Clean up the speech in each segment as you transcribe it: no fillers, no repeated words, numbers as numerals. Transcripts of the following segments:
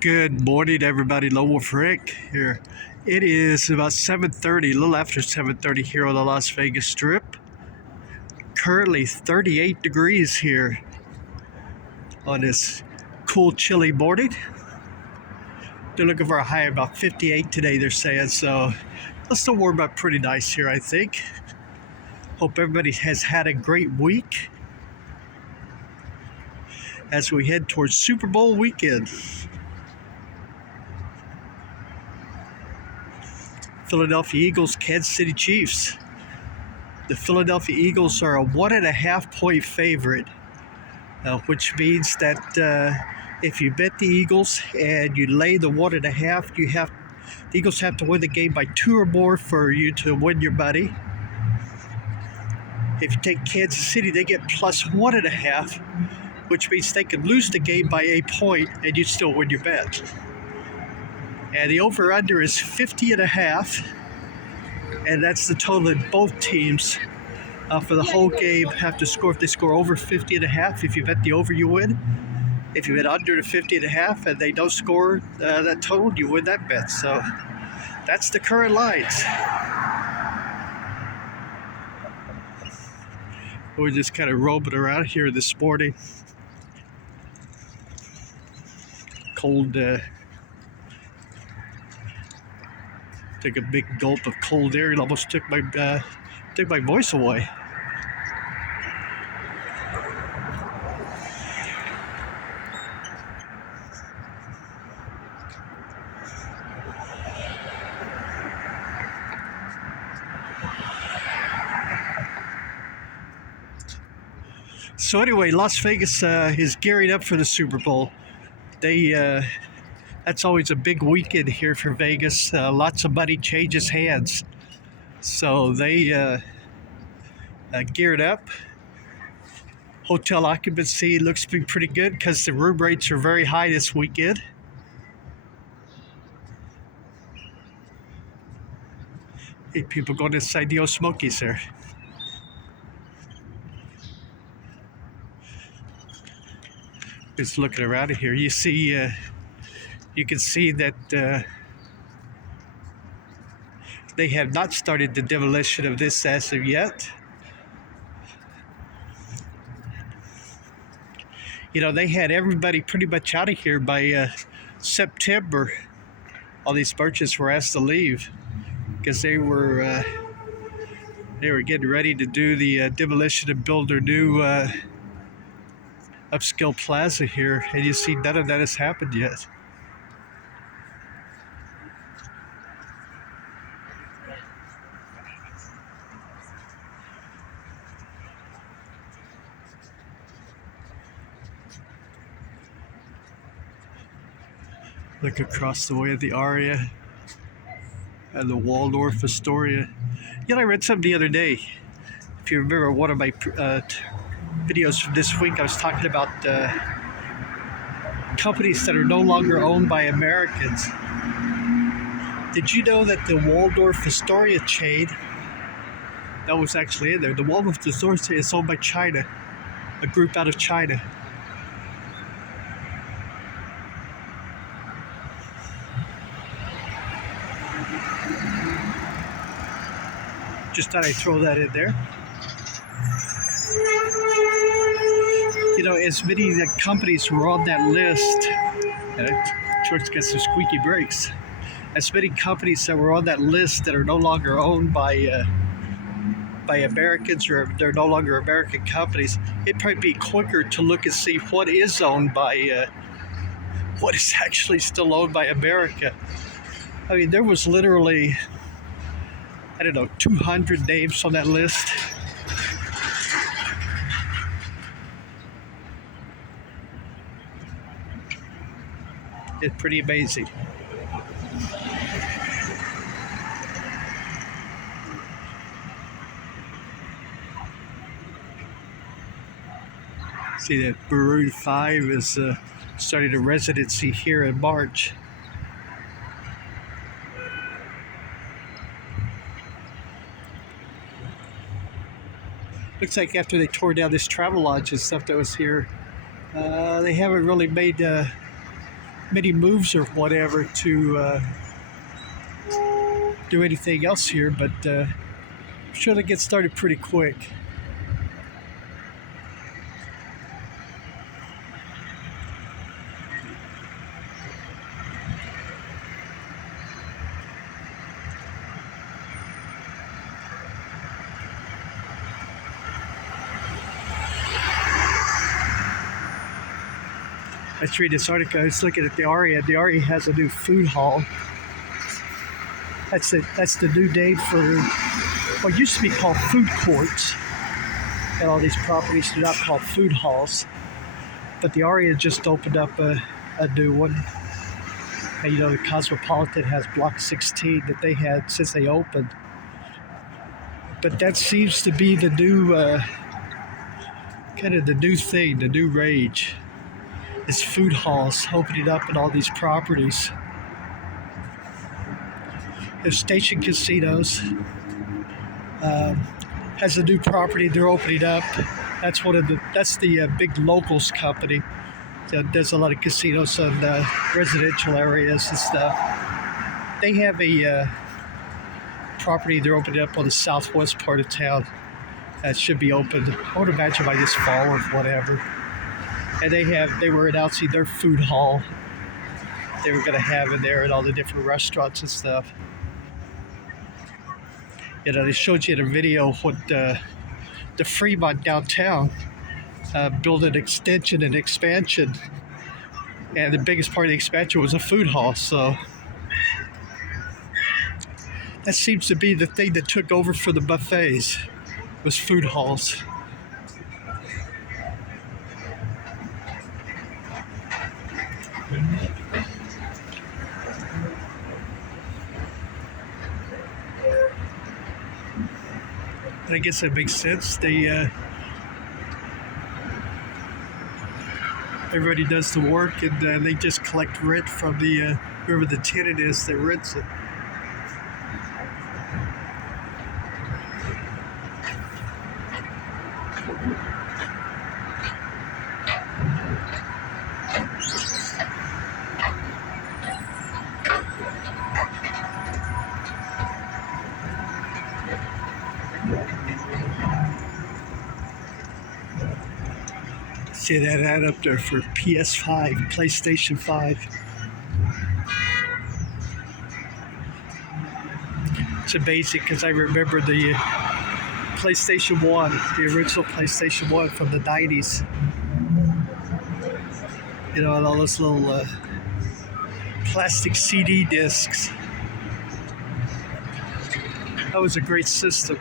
Good morning, everybody. Lone Wolf Rick here. It is about 7:30, a little after 7:30 here on the Las Vegas Strip. Currently 38 degrees here on this cool, chilly morning. They're looking for a high of about 58 today, they're saying, so it'll still warm up pretty nice here, I think. Hope everybody has had a great week as we head towards Super Bowl weekend. Philadelphia Eagles, Kansas City Chiefs. The Philadelphia Eagles are a 1.5 point favorite, which means that if you bet the Eagles and you lay the 1.5, the Eagles have to win the game by 2 or more for you to win your money. If you take Kansas City, they get plus 1.5, which means they could lose the game by a point and you still win your bet. And the over-under is 50.5, and that's the total in both teams. For the whole game, have to score. If they score over 50.5, if you bet the over, you win. If you bet under the 50.5 and they don't score that total, you win that bet. So that's the current lines. We're just kind of roaming around here this morning. Cold. Took a big gulp of cold air and almost took my voice away. So anyway, Las Vegas is gearing up for the Super Bowl. That's always a big weekend here for Vegas. Lots of money changes hands. So they geared up. Hotel occupancy looks to be pretty good because the room rates are very high this weekend. Hey, people going inside the old Smokies there. Just looking around here, you can see that they have not started the demolition of this as of yet. You know, they had everybody pretty much out of here by September. All these merchants were asked to leave because they were getting ready to do the demolition and build their new upscale plaza here, and you see none of that has happened yet. Look across the way at the Aria and the Waldorf Astoria. You know, I read something the other day. If you remember one of my videos from this week, I was talking about companies that are no longer owned by Americans. Did you know that the Waldorf Astoria chain, that was actually in there, the Waldorf Astoria is owned by China, a group out of China. Just thought I'd throw that in there. You know, as many companies were on that list, George gets some squeaky brakes. As many companies that were on that list that are no longer owned by Americans, or they're no longer American companies, it'd probably be quicker to look and see what is owned by, what is actually still owned by America. I mean, there was literally, 200 names on that list. It's pretty amazing. See that Maroon 5 is starting a residency here in March. Looks like after they tore down this Travelodge and stuff that was here, they haven't really made many moves or whatever to do anything else here, but I'm sure they get started pretty quick. Let's read this article. I was looking at the Aria. The Aria has a new food hall. That's the new name for what used to be called food courts. And all these properties are not called food halls. But the Aria just opened up a new one. And you know, the Cosmopolitan has Block 16 that they had since they opened. But that seems to be the new, kind of the new thing, the new rage. Is food halls opening up in all these properties. There's Station Casinos has a new property they're opening up. That's the big locals company that does a lot of casinos in residential areas and stuff. They have a property they're opening up on the southwest part of town that should be opened, I would imagine, by this fall or whatever. And they were announcing their food hall they were going to have in there and all the different restaurants and stuff. You know, they showed you in a video what the Fremont downtown built an extension and expansion, and the biggest part of the expansion was a food hall. So that seems to be the thing that took over for the buffets, was food halls. And I guess that makes sense. Everybody does the work, and they just collect rent from the whoever the tenant is that rents it. See that ad up there for PS5, PlayStation 5. It's amazing because I remember the PlayStation 1, the original PlayStation 1 from the 90s. You know, and all those little plastic CD discs. That was a great system.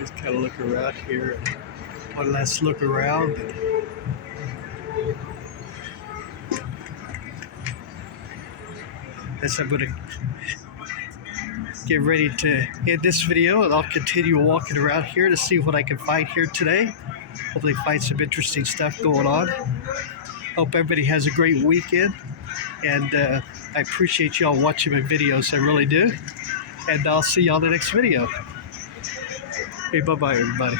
Just kind of look around here. One last look around. Guess I'm going to get ready to end this video, and I'll continue walking around here to see what I can find here today. Hopefully find some interesting stuff going on. Hope everybody has a great weekend, and I appreciate y'all watching my videos. I really do. And I'll see y'all in the next video. Hey, bye-bye, everybody.